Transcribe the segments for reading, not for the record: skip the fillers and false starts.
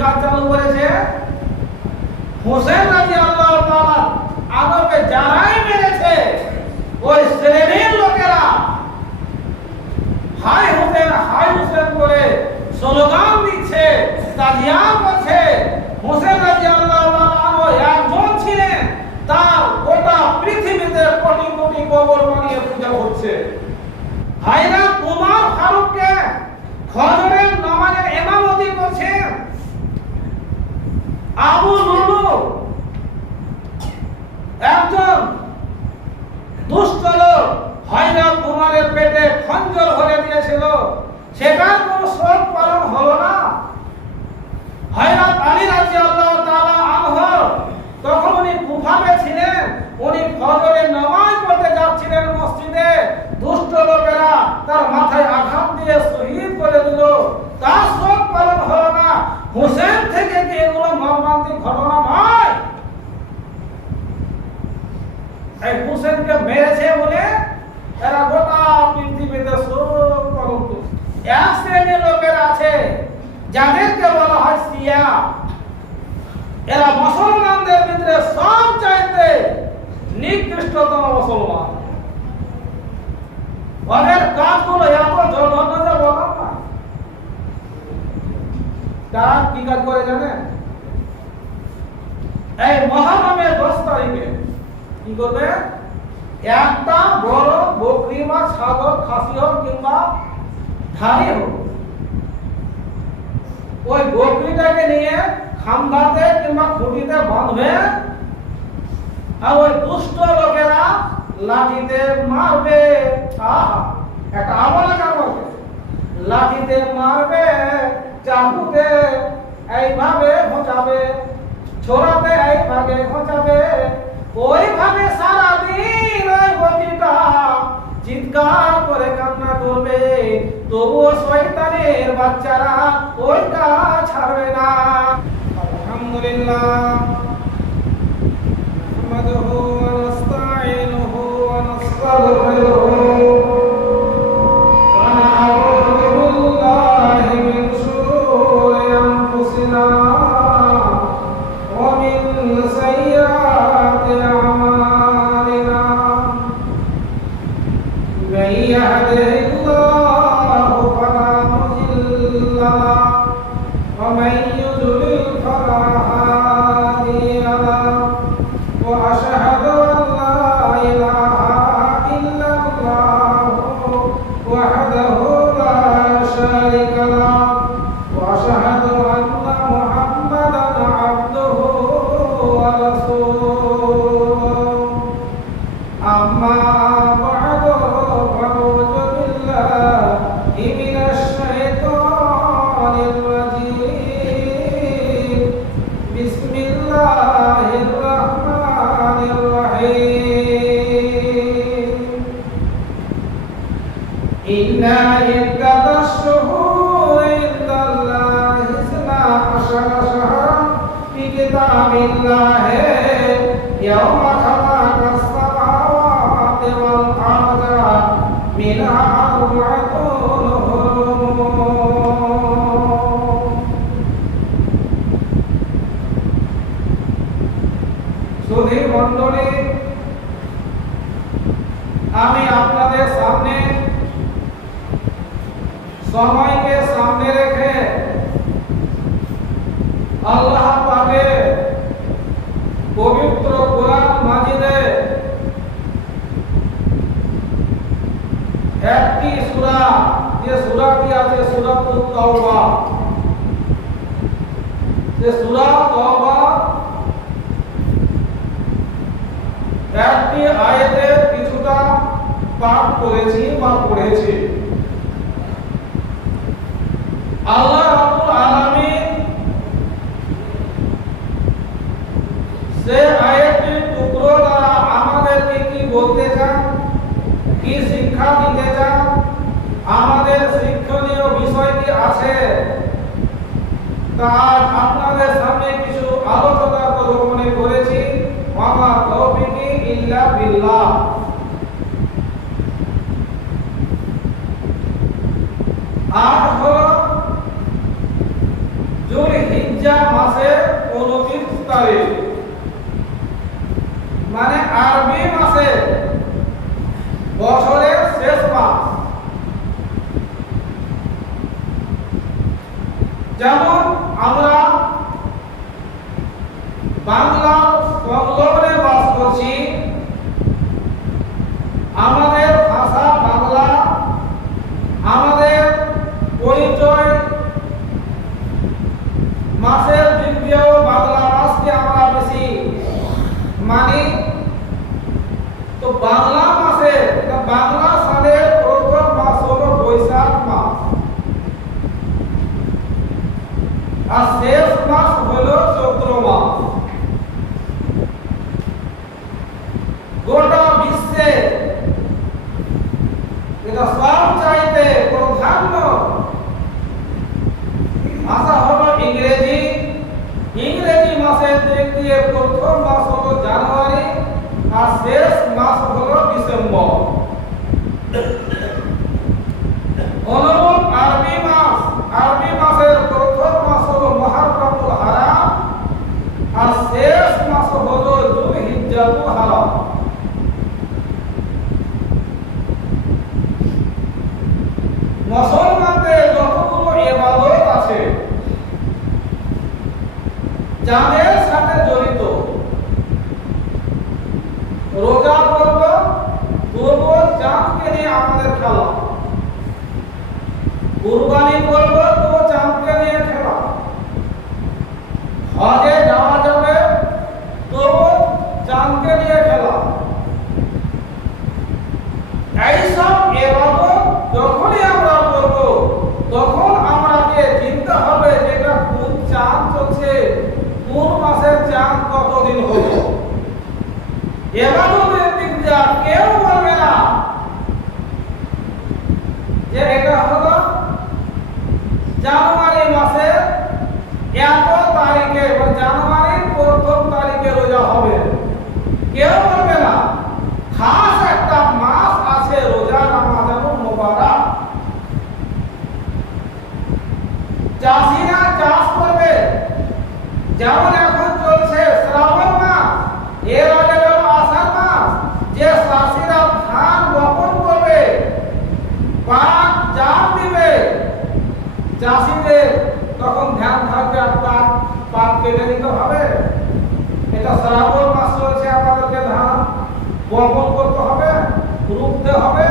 কাজ চালু করেছে? হোসেন রাদিয়াল্লাহু তাআলা আনহুকে যারাই মেরেছে ওই শ্রেণীর লোকেরা হাই হোসেন করে স্লোগান দিচ্ছে, তাজিয়া করছে। হোসেন রাদিয়াল্লাহু তাআলা আনহু একজন ছিলেন, তার গোটা পৃথিবীতে কোটি কোটি কবর বানিয়ে পূজা হচ্ছে। ভাইরা, উমর ফারুককে ফজরের নামাজের ইমামতি করছেন। আবু লুলু একজন দুষ্ট লোক হযরত উমরের পেটে খঞ্জর ভরে দিয়েছিল, সেটার কোনো শোক পালন হলো না। হযরত আলী রাদিয়াল্লাহু তাআলা আনহু তখন উনি কুফাতে ছিলেন, উনি ফজরের নামাজ পড়তে যাচ্ছিলেন মসজিদে, দুষ্ট লোকেরা তার মাথায় আঘাত দিয়ে শহীদ করে দিল, তার শোক পালন হলো না। হোসেন থেকে কি এগুলো মর্মান্তিক ঘটনা নয়? এই হোসেনকে মেরেছে বলে এরা গোটা পৃথিবীতে শোক পালন করছে। এক শ্রেণীর লোকেরা আছে যাদেরকে বলা হয় শিয়া। এরা মুসলমানদের ভিতরে সব চাইতে নিকৃষ্টতম মুসলমান। ওদের কাজগুলো এত জঘন্য যে বলার না। তারা কি কাজ করে জানেন? এই মুহররমের 10 তারিখে কি করবে? একটা বড় বকরি বা ছাগল, খাসি হোক কিংবা ধাড়ি হোক, ওই বকরিটাকে নিয়ে খাম্বাতে কিংবা খুঁটিতে বাঁধবে, আর ওই দুষ্ট লোকেরা লাঠিতে মারবে। একটা আমলা কামড়, লাঠিতে মারবে, চাকুতে এইভাবে ঘোচাবে, ছোড়াতে এইভাবে ঘোচাবে। ওইভাবে সারাদিন ওই বকরিটা চিৎকার করে কান্না করবে, তবুও শয়তানের বাচ্চারা ওই কাজ ছাড়বে না। আলহামদুলিল্লাহ নাহমাদুহু ওয়া নাস্তাঈনুহু ওয়া নাস্তাগফিরুহু ওয়া না'উযু বিল্লাহি মিন শুরুরি আনফুসিনা ওয়া মিন সাইয়্যাতি আ'মালিনা। মান ইয়াহদিহিল্লাহু ফালা মুদিল্লা লাহু ওয়া মান يضلل فلا هادي له وأشهد أن لا إله إلا الله وحده لا شريك له وأشهد أن محمدا عبده ورسوله أما بعد فأعوذ بالله من الشيطان الرجيم بسم الله الرحمن الرحيم إن عدة الشهور عند الله 12 شهرا في كتاب الله يوم خلق السماوات والأرض منها 4 সুধী মণ্ডলী, আমি আপনাদের সামনে সময়কে সামনে রেখে আল্লাহ পাকের পবিত্র কোরআন মাজিদে একটি সূরা, যে সূরাটি আছে সূরাতুত তাওবা, যে সূরা তাওবা একটি আয়াতের কিছুটা পাঠ করেছি বা পড়েছি। আল্লাহ রাব্বুল আলামিন সে আয়াতের টুকরো দ্বারা আমাদেরকে কি বলতে চান, কি শিক্ষা দিতে চান, আমাদের শিক্ষণীয় বিষয় কি আছে, তা আপনাদের সামনে কিছু আলোচনা করব মনে করেছি। ওয়া তৌফিকি ইল্লা বিল্লাহ। আজ হলো যুলহিজ্জা তারিখ, মানে আরবি মাসে বছরের শেষ মাস। যেমন আমরা বাংলা সংলগ্নে বাস করছি, আমাদের ভাষা বাংলা, আমাদের পরিচয় মাসের দিক দিয়েও বাংলা মাসকে আমরা বেশি মানি। তো বাংলা মাসে বাংলা সালের প্রথম মাস হলো বৈশাখ মাস, আর শেষ মাস হলো চৈত্র মাস। গোটা বিশ্বে এটা সব চাইতে প্রাধান্য ভাষা হলো ইংরেজি। ইংরেজি মাসের দিক দিয়ে প্রথম মাস হলো জানুয়ারি, আর শেষ মাস হলো ডিসেম্বর। অনুরূপ আরবি মাসের প্রথম মাস হলো মুহররমুল হারাম, আর শেষ মাস হলো যুলহিজ্জাতুল হারাম। মুসলমানদের যতগুলো ইবাদত আছে যাদের সাথে জড়িত, রোজা করব, করব চাঁদকে নিয়ে আমাদের খেলা, কুরবানি করব তো চাঁদকে নিয়ে খেলা, হজে যাওয়া যাবে তো চাঁদকে নিয়ে খেলা। এইসব ইবাদত যখনই আমরা করব তখন আমাকে চিন্তা হবে যেটা কোন চাঁদ চলছে, কোন মাসের চাঁদ কতদিন হলো। ইবাদতের দিক দিয়ে কেউ বলবে না যে এটা হলো জানুয়ারি মাসে এত তারিখে বা জানুয়ারির প্রথম তারিখে রোজা হবে, কেউ বলবে না। খাস একটা মাস আছে রোজা রমাদানুল মুবারক। চাষিরা চাষ করবে, যেমন এখন চলছে শ্রাবণ মাস, এর আগে গেল আষাঢ় মাস, যে চাষিরা ধান বপন করবে, পাট জাম দিবে, চাষিদের তখন ধ্যান থাকবে পাট কেটে নিতে হবে। এটা শ্রাবণ মাস চলছে, আমাদেরকে ধান বপন করতে হবে, রুখতে হবে।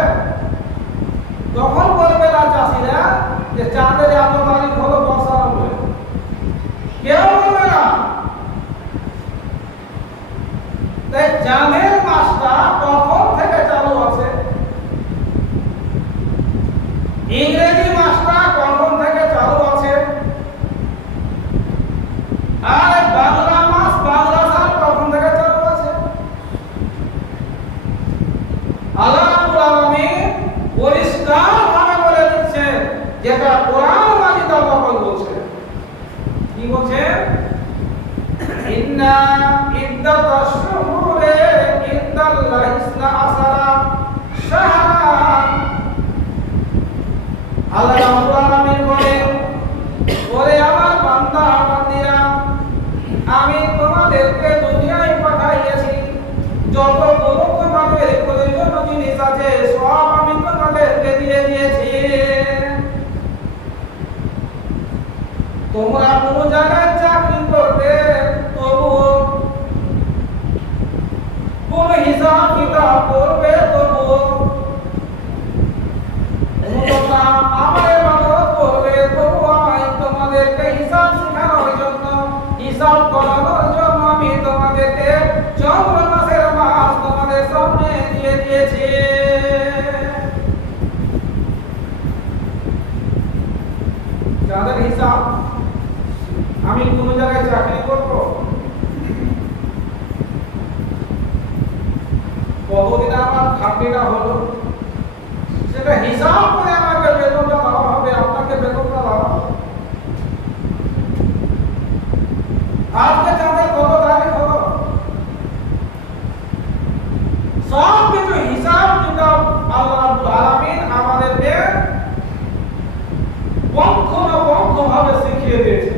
তখন বলবে না চাষিরা যে চাঁদের এত তারিখ হলো বর্ষা হবে, কেউ বলবে না। তাই জানের মাসটা কখন থেকে চালু আছে, ইংরেজি মাসটা কখন থেকে চালু আছে, আর বাংলা মাস বাংলা সাল কখন থেকে চালু আছে। আল্লাহ রাব্বুল আলামিন পরিষ্কার ভাবে বলে দিচ্ছে, যেটা কোরআন মাজিদ আল্লাহ বলছে। কি বলছে? ইন্না ইদ্দাতাশ শুহুরে ইনদাল্লাহি ইসনা আশারা শাহরান। আল্লাহ রাব্বুল আলামিন বলেন, ওরে আমার বান্দা বান্দিরা, আমি তোমাদেরকে দুনিয়ায় পাঠাইয়াছি, যতগুলো তোমাদের প্রয়োজনীয় জিনিস আছে সব আমি তোমাদেরকে দিয়ে দিয়েছি। তোমরা কোন জায়গায় চাকরি করবে, তবুও কোন হিসাব কিতাব করবে, তবুও আমার ইবাদত করবে, তবুও আমি তোমাদেরকে হিসাব শেখানোর জন্য, হিসাব করানোর জন্য আমি তোমাদেরকে চন্দ্র মাসের মাস তোমাদের সামনে দিয়ে দিয়েছি। যাদের হিসাব, আমি কোন জায়গায় চাকরি করব, কতদিন আমার খাটনিটা হলো, সেটা হিসাব করে আমাকে বেতনটা দেওয়া হবে, আপনাকে বেতনটা দেওয়া হবে। আজকে চাঁদের কত তারিখ হলো, সব কিছু হিসাব কিতাব আল্লাহ রাব্বুল আলামিন আমাদেরকে পঙ্খানুপুঙ্খভাবে শিখিয়ে দিয়েছে।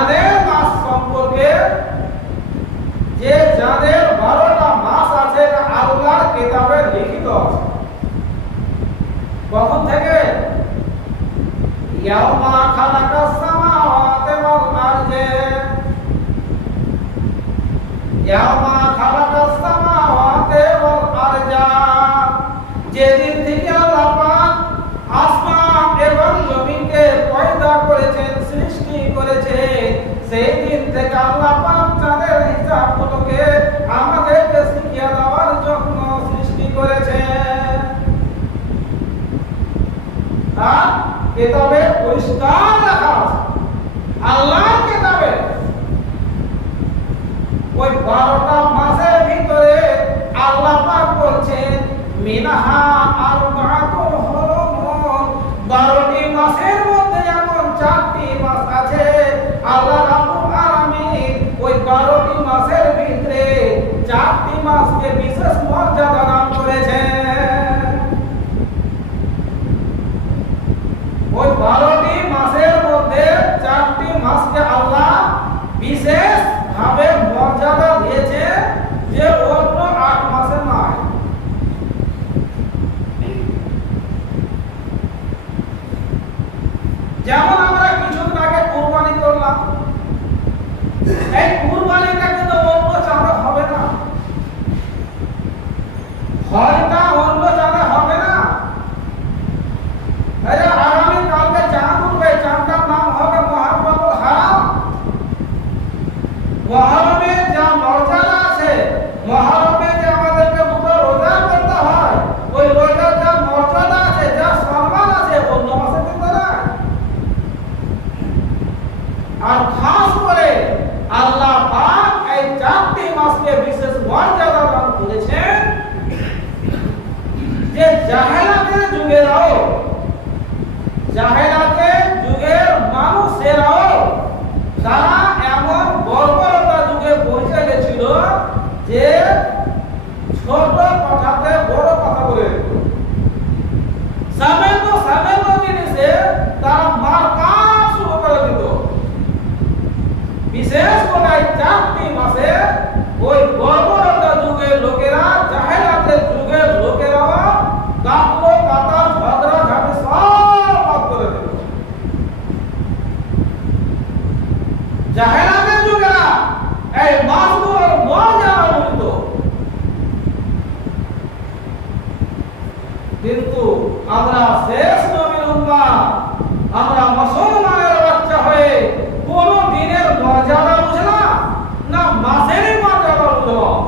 চাঁদের মাস সম্পর্কে, যে চাঁদের 12টা মাস আছে আল্লাহর কিতাবে লিখিত আছে। কখন থেকে? ইয়াউমা খালাকাস সামাওয়াতি ওয়াল আরদি, ইয়াউমা খালাকাস সামাওয়াতি ওয়াল আরজা, যেদিন থেকে আল্লাহ পাক আসমান এবং জমিনকে পয়দা করেছেন, সৃষ্টি করেছেন, সেই দিন থেকে আল্লাহ পাক চাঁদের হিসাবগুলোকে আমাদেরকে শিখিয়ে দেওয়ার জন্য সৃষ্টি করেছেন। আর কিতাবে পরিষ্কার লেখা আছে, আল্লাহর কিতাবে ওই 12টা মাসের ভিতরে আল্লাহ পাক বলছেন মিনহা আরবাতুল হুরুম, 12টি মাসের মধ্যে যেমন 4টি মাস আছে, আল্লাহ রাব্বুল আলামিন ওই 12টি মাসের ভিতরে 4টি মাসকে বিশেষ মর্যাদা দান করেছেন। ওই 12টি মাসের মধ্যে 4টি মাসকে আল্লাহ বিশেষ ভাবে মর্যাদা দিয়েছে, যে অন্য 8 মাসে নাই। যেমন আমরা কিছুদিন আগে কুরবানি করলাম, এই কুরবানিটা কিন্তু অন্য চাঁদে হবে না, হয়টা অন্য চাঁদে হবে না। এই আগামী কালকে চাঁদ উঠবে, চাঁদটার নাম হবে মুহররমুল হারাম। মুহররমে যা মর্যাদা আছে, মুহররমে যে আমাদেরকে দুটো রোজা করতে হয়, ওই রোজার যা মর্যাদা আছে, যা সম্মান আছে, অন্য মাসে কিন্তু না। আর খাস করে আল্লাহ পাক এই 4টি মাসকে বিশেষ মর্যাদা দান করেছেন, যে জাহেলাতের যুগেরাও, জাহেলাতের যুগের মানুষেরাও তারা এমন বর্বরতা যুগে পৌঁছে গেছিল যে ছোট কথাতে বড় কথা বলে দিত, সামান্য জিনিসে তারা মারকাট শুরু করে দিত। বিশেষ করে 4টি মাসে ওই বর্বরতা যুগের লোকেরা, জাহেলাতের যুগের লোকেরা কাপড় কাতার ঝগড়া ঝাঁটি সব বাদ করে দিল। জাহেলাতের যুগেরা এই মাসগুলোর মর্যাদা বুঝত, কিন্তু আমরা শেষ নবীর উম্মাহ, আমরা মুসলমানের বাচ্চা হয়ে কোন দিনের মর্যাদা বুঝলাম না, মাসেরই মর্যাদা বুঝলাম।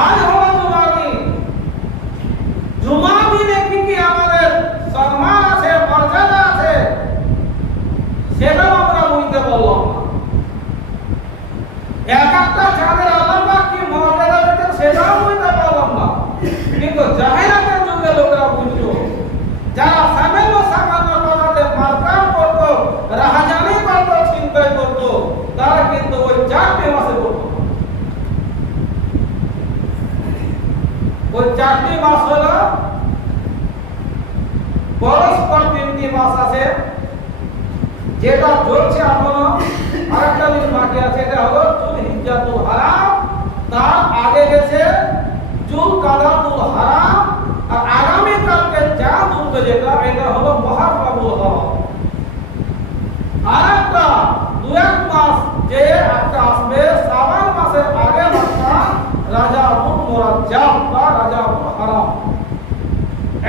আজ হলো জুমার দিন, জুমার দিনে কি কি আমাদের সম্মান আছে, মর্যাদা আছে, সেটাও আমরা বুঝতে পারলাম না। এক একটা চাঁদের আল্লাহ পাক কি মর্যাদা দিতেন সেটাও বুঝতে পারলাম না, কিন্তু জাহেলাতের যুগে লোকেরা বুঝতো। যারা সামান্য কথাতে মারকাট করতো, রাহাজানি করতো, চিন্তাই করতো, তারা কিন্তু ওই 4টি মাসে করতো। ওই 4টি মাস হলো পরস্পর 3টি মাস আছে, যেটা চলছে এখনো, আরেকটা দিন বাকি আছে, এটা হলো যুলহিজ্জাতুল হারাম, তার আগে গেছে যুলকাদাতুল হারাম, আর আগামী কালকে চাঁদ উঠবে যেটা, এটা হলো মুহররমুল হারাম। আরেকটা 2-1 মাস যে একটা আসবে শাবান মাসের আগে মাসটা রাজাবুল মুরাজ্জাব বা রাজাবুল হারাম।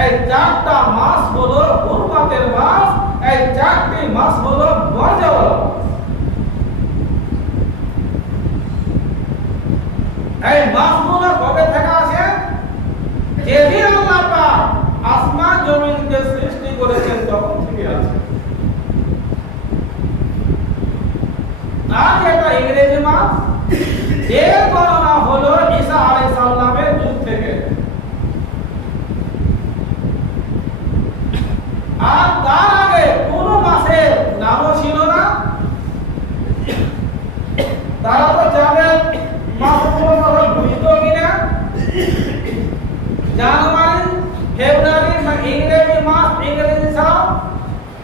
এই 4টা মাস হলো হুরমাতের মাস, এই 4টি মাস হলো মর্যাদার মাস। এই মাসগুলো কবে থেকে আছে? যেদিন আল্লাহ পাক আসমান জমিনকে সৃষ্টি করেছেন তখন থেকে আছে। আর এটা ইংরেজি মাস, এর গণনা হলো ঈসা আলাইহিস সালামের যুগ থেকে। আর তার আগে কোন মাসের নামও ছিল না। তারা তো জানেন মাসগুলো হলো বুঝতো কিনা, জানুয়ারি, ফেব্রুয়ারি ইংরেজি মাস, ইংরেজি সাল,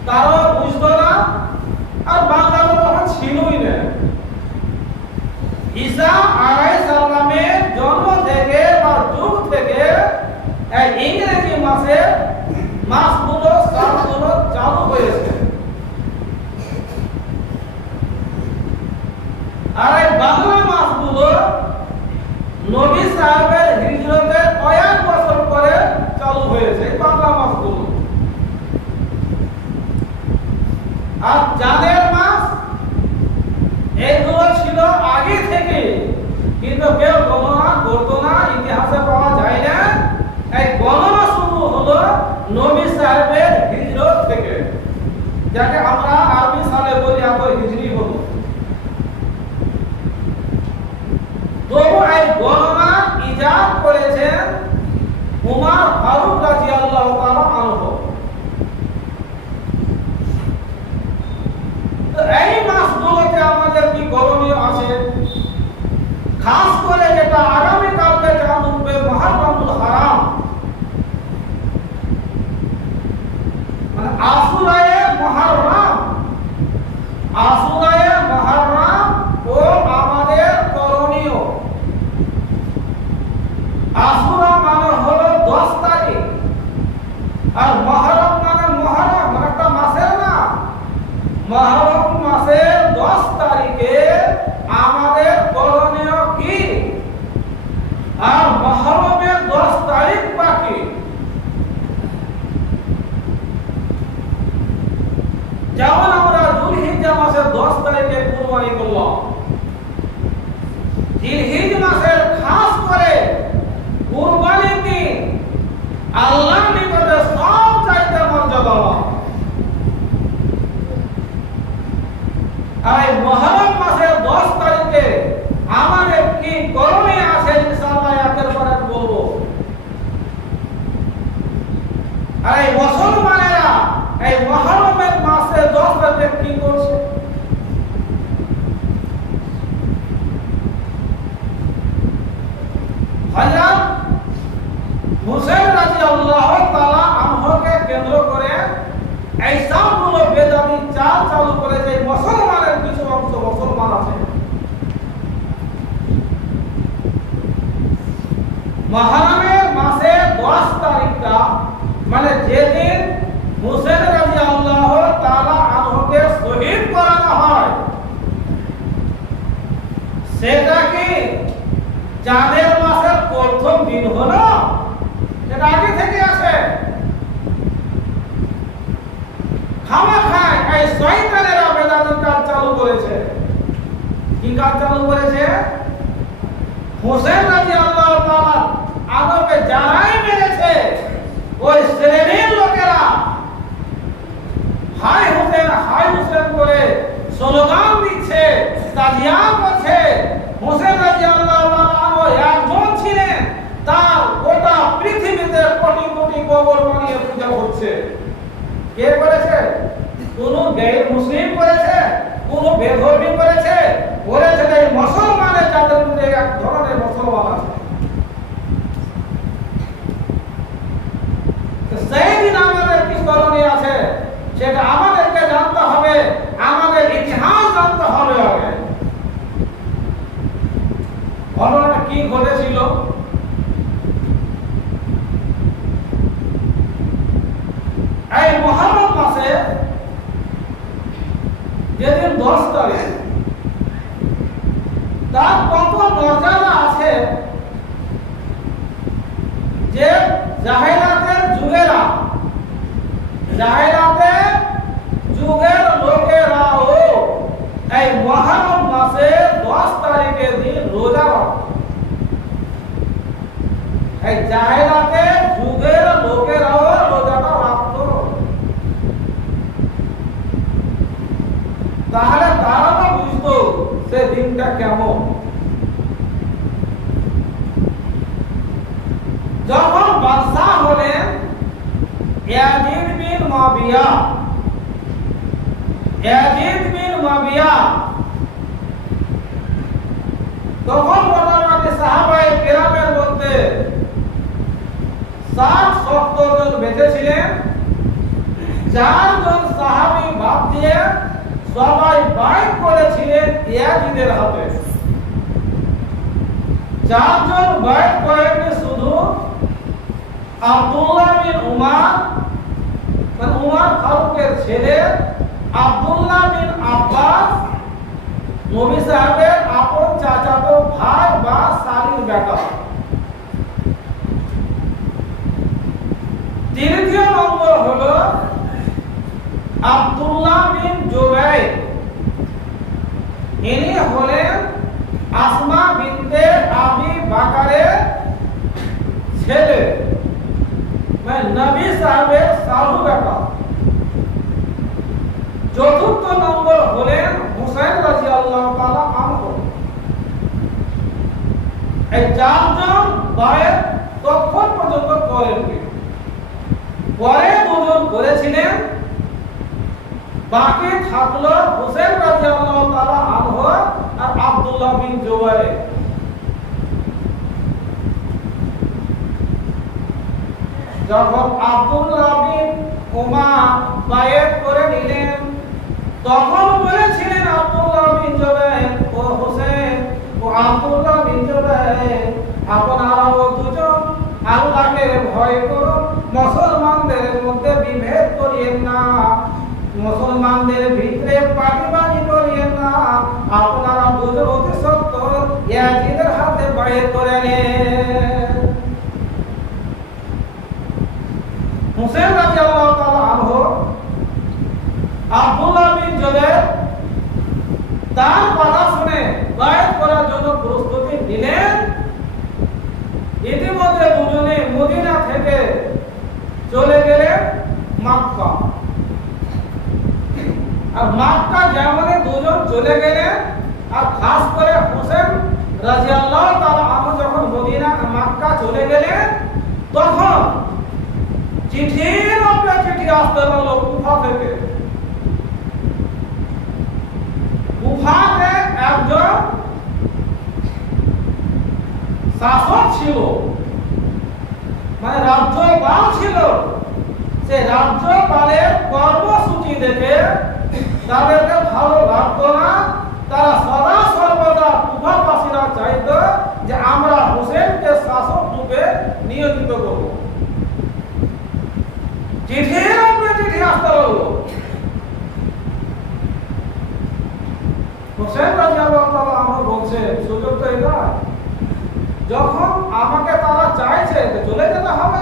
তারও বুঝতো না, আর বাংলা তো তখন ছিলই না। ঈসা আলাইহিসসালামের জন্ম থেকে বা যুগ থেকে এই ইংরেজি মাসগুলো সালগুলো চালু হয়েছে। আর এই বাংলা মাসগুলো নবী সাহেবের হিজরতের কয়েক বছর পরে চালু হয়েছে এই বাংলা মাসগুলো। আর চাঁদের মাস এইগুলো ছিল আগে থেকে, কিন্তু কেউ গণনা করতো না, ইতিহাসে পাওয়া যায় না। এই গণনা শুরু হলো নবী সাহেবের হিজরত থেকে, যাকে আমরা আরবি সালে বলি এত হিজরি হলো। তবু এই গণনা ইজাদ করেছেন উমর ফারুক রাদিয়াল্লাহু তাআলা আনহু। তো এই মাসগুলোতে আমাদের কি করণীয় আছে? খাস করে যেটা আগামী কালকে চাঁদ উঠবে মুহররমুল হারাম, মানে আশুরায়ে মুহররম, আশুরায়ে মুহররম ও আমাদের করণীয়। আশুরা মানে হলো 10 তারিখ, আর মুহররম মানে মুহররম একটা মাসের নাম। মুহররম মাসের 10 তারিখে আমাদের করণীয় কি? আর মুহররমের 10 তারিখ বাকি। যেমন আমরা যুলহিজ্জা মাসের 10 তারিখে কুরবানি করলাম, জিলহিজ মাসের খাস করে কুরবানির দিন আল্লাহর নিকটে সবচাইতে মর্যাদাবান। আর মুহররম মাসের 10 তারিখে আমাদের কি করণীয় আছে ইনশাআল্লাহ একের পর এক বলবো। আর এই মুসলমানেরা এই মুহররমের মাসে 10 তারিখে কি করছে? হযরত হুসাইন রাদিয়াল্লাহু তাআলা আনহুকে কেন্দ্র করে এই সবগুলো বেদাতি চাল চালু করেছে মুসলমানের কিছু অংশ মুসলমান আছে। মুহররমের মাসে 10 তারিখটা মানে যেদিন হুসাইন রাদিয়াল্লাহু তাআলা আনহুকে শহীদ করানো হয়, সেটা কি চাঁদের মাসের প্রথম দিন হলো? এটা আগে থেকে আছে। খামাখায় এই শয়তানেরা বেদাতের কাজ চালু করেছে। কি কাজ চালু করেছে? হুসাইন রাদিয়াল্লাহু তাআলা আনহুকে যারাই মেরেছে ওই শ্রেণীর লোকেরা হাই হুসেন করে স্লোগান দিচ্ছে, তাজিয়া করছে। হুসাইন রাদিয়াল্লাহু তাআলা আনহু একজন ছিলেন, তার গোটা পৃথিবীতে কোটি কোটি কবর বানিয়ে পূজা হচ্ছে। কে করেছে? কোন গায়র মুসলিম করেছে? কোন বেধর্মী করেছে? করেছে এই মুসলমানের, যাদের মধ্যে এক ধরনের মুসলমান আছে। সেই দিন আমাদের কি করণীয় আছে সেটা আমাদেরকে জানতে হবে, আমাদের ইতিহাস জানতে হবে। আগে ঘটনাটা কি ঘটেছিল? এই মুহররম মাসে যেদিন 10 তারিখ, তার কত মর্যাদা আছে যে জাহেলাতের যুগের লোকেরাও এই মুহররম মাসে 10 তারিখের দিন রোজা রাখে। এই জাহেলাতের যুগের লোকেরাও রোজাটা রাখত। তাহলে তারা তো বুঝতো সে দিনটা কেমন। যখন বাদশাহ হলেন ইয়াজিদ বিন মুআবিয়া, তখন মোটামুটি সাহাবায়ে কেরামের মধ্যে 60-70 জন বেঁচে ছিলেন। চারজন সাহাবী বাদ দিয়ে সবাই বাইত করেছিলেন ইয়াজিদের হাতে। চারজন বাইত করেননি শুধু আব্দুল্লাহ বিন উমার, মানে উমার ফারুকের ছেলে আব্দুল্লাহ বিন আব্বাস, নবী সাহেবের আপন চাচাতো ভাই বা শালীর বেটা। তৃতীয় নম্বর হলো আব্দুল্লাহ বিন জুবাইর। ইনি হলেন আসমা বিনতে আবি বকরের ছেলে, মানে নবী সাহেবের সালু বেটা। চতুর্থ নম্বর হলেন হুসাইন রাদিয়াল্লাহু তাআলা আনহু। এই চারজন বায়েত তখন পর্যন্ত করেননি, পরে দুজন করেছিলেন। বাকি থাকলো হুসাইন রাদিয়াল্লাহু তাআলা আনহু আর আব্দুল্লাহ বিন জুবাইর। যখন আব্দুল্লাহ বিন উমার বায়াত করে নিলেন, তখন বলেছিলেন আব্দুল্লাহ বিন জুবাইর, ও হুসাইন ও আব্দুল্লাহ বিন জুবাইর, আপনারাও দুজন আল্লাহকে ভয় করুন, মুসলমানদের মধ্যে বিভেদ করিয়েন না, মুসলমানদের ভিতরে পাটিবাজি করিয়েন না। আপনারা দুজন অতি সত্তর ইয়াজিদের হাতে বায়াত করে নেন। হুসাইন রাদিয়াল্লাহু তাআলা আনহু আব্দুল্লাহ বিন জুবাইর তার কথা শুনে বায়াত করার জন্য প্রস্তুতি নিলেন। ইতিমধ্যে দুজনে মদিনা থেকে চলে গেলেন মক্কা। আর মক্কা যেমন দুজন চলে গেলেন, আর খাস করে হুসাইন রাদিয়াল্লাহু তাআলা আনহু যখন মদিনা মক্কা চলে গেলেন, তখন চিঠির উপরে চিঠি আসতে লাগলো কুফা থেকে। কুফাতে একজন শাসক ছিল, মানে রাজ্যপাল ছিল। সে রাজ্যপালের কর্মসূচি দেখে তাদেরকে ভালো লাগতো না। তারা সদা সর্বদা কুফাবাসীরা চাইতো যে আমরা হুসেনকে শাসক রূপে নিয়োজিত করব। চিঠির উপরে চিঠি আসতে লাগলো। হুসেন রাদিয়াল্লাহু তাআলা আনহু বলছে, সুযোগ তো এটা, যখন আমাকে তারা চাইছে তো চলে যেতে হবে।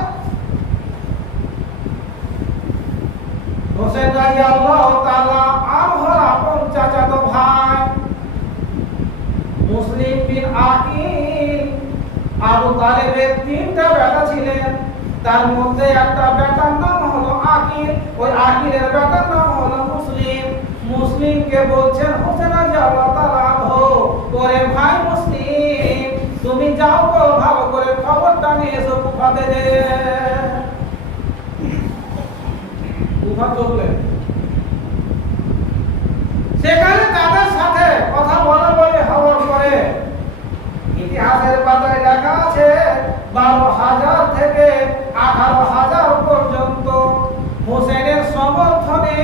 হুসেন রাদিয়াল্লাহু তাআলা আনহুর আপন চাচাতো ভাই মুসলিম বিন আকিল, আবু তালেবের তিনটা বেটা ছিলেন। তার মধ্যে একটা বেটার নাম হলো আকিল, ওই আকিলের বেটার নাম হলো মুসলিম। মুসলিমকে বলছেন হুসেন রাদিয়াল্লাহু তাআলা আনহু, ওরে ভাই মুসলিম, তুমি যাও তো ভালো করে খবরটা নিয়ে এসো কুফাতে যে। কুফা চললেন, সেখানে তাদের সাথে কথা বলা বলে হওয়ার পরে ইতিহাসের পাতায় লেখা আছে 12,000 থেকে 18,000 পর্যন্ত হোসেনের সমর্থনে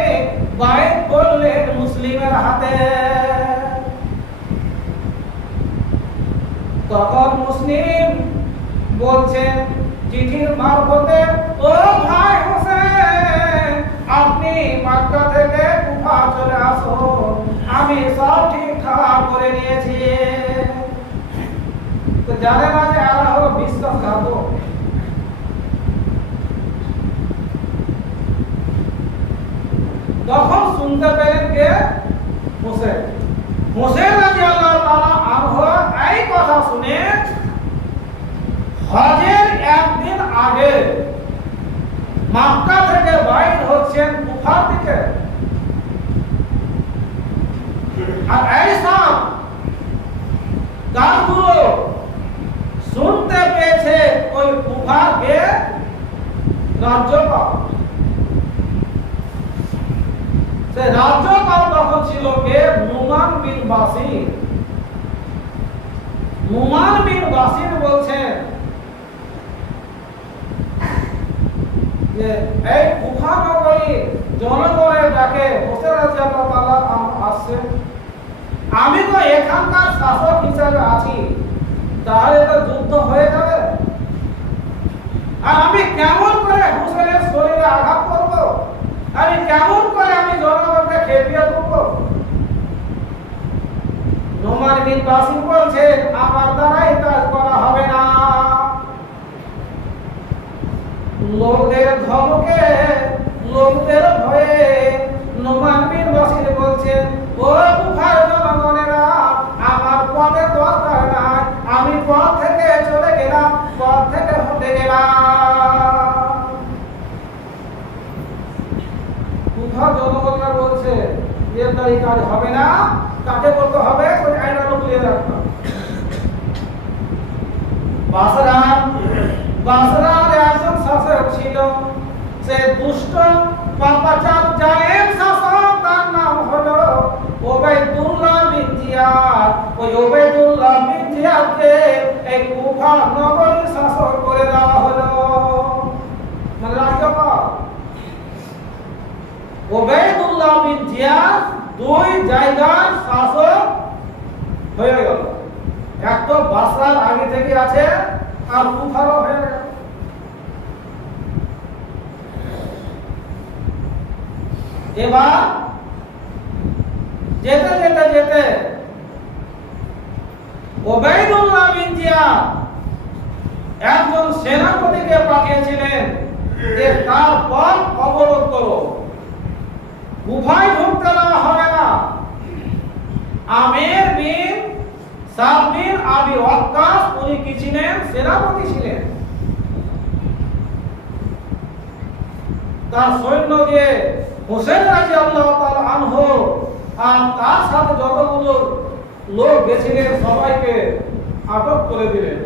বায়াত করলেন মুসলিমের হাতে। তখন মুসলিম বলছেন চিঠির মারফতে, ও ভাই হোসেন, আপনি মক্কা থেকে কুফা চলে আসুন, আমি সব ঠিকঠাক করে নিয়েছি। তো জানে না যে এরা হলো বিশ্বাসঘাতক। তখন শুনতে পেলেন কে? হোসেন। হোসেন রাদিয়াল্লাহু তাআলা আনহু এই কথা শুনে হজের একদিন আগে মক্কা থেকে বাইর হচ্ছেন কুফার দিকে। আর এই সব কাজগুলো শুনতে পেয়েছে ওই কুফাকে রাজ্যপাল। সে রাজ্যপাল তখন ছিল কে? নুমান বিন বাসির। নুমান বিন বাসির বলছেন, যে এই কুফা নগরী জনগণের ডাকে হোসেন রাদিয়াল্লাহু তাআলা আসছে, আমি তো এখানকার শাসক হিসাবে আছি, তাহলে তো যুদ্ধ হয়ে যাবে। আর আমি কেমন করে হোসেনের শরীরে আঘাত করব, আমি কেমন করে আমি জনগণকে খেপিয়ে দেব? নোমান বিন বাসির বলছে আমার দ্বারাই কাজ করা হবে না। লোকদের ধমকে, লোকদের ভয়ে নোমান বিন বাসির বলছে, ও কুফার জনগণেরা, আমার পথে দরকার নাই, আমি পথ থেকে চলে গেলাম, পথ থেকে হটে গেলাম। কুফার জনগণরা বলছে এর দ্বারাই কাজ হবে না, কাকে বলতে হবে? ওই আইনটা তুলে রাখতে হবে। বাসরার একজন শাসক ছিল, সে দুষ্ট পাপাচার জালেম শাসক, তার নাম হলো ওবাইদুল্লাহ বিন জিয়াদ। ওই ওবাইদুল্লাহ বিন জিয়াদকে এই কুফা নগরীর শাসক করে দেওয়া হলো, মানে রাজ্যপাল। ওবাইদুল্লাহ বিন জিয়াদ দুই জায়গার শাসক হয়ে গেল, এক তো বাসরার আগে থেকে আছে, আর কুফারও হয়ে গেল। এবার যেতে যেতে যেতে ওবাইদুল্লাহ বিন জিয়াদ একজন সেনাপতিকে পাঠিয়েছিলেন যে তার পথ অবরোধ করো, গুফায় ঢুকতে দেওয়া হবে না। আমির বিন সাদ বিন আবি ওয়াক্কাস উনি কি ছিলেন? সেনাপতি ছিলেন। তার সৈন্য দিয়ে হোসেন রাদিয়াল্লাহু তাআলা আনহু আর তার সাথে যতগুলো লোক গেছিলেন সবাইকে আটক করে দিলেন।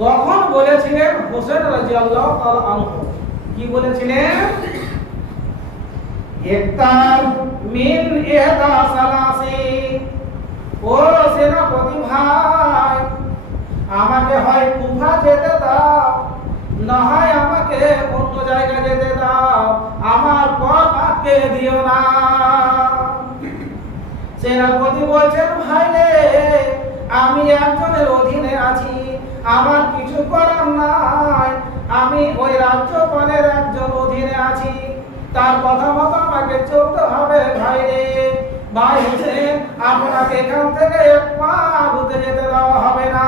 তখন বলেছিলেন হোসেন রাদিয়াল্লাহু তাআলা আনহু, কি বলেছিলেন? ইফতার মিন ইহদা সালাসি, ও সেনাপতি ভাই, আমাকে হয় কুফা যেতে দাও, না হয় আমাকে অন্য জায়গায় যেতে দাও, আমার পথ আটকে দিও না। সেনাপতি বলছেন, ভাই রে, আমি একজনের অধীনে আছি, আমার কিছু করার নাই, আমি ওই রাজ্যপালের একজন অধীনে আছি, তার কথা মতো আমাকে চলতে হবে। ভাই রে, ভাই হোসেন, আপনাকে এখান থেকে এক পা আগুতে যেতে দেওয়া হবে না।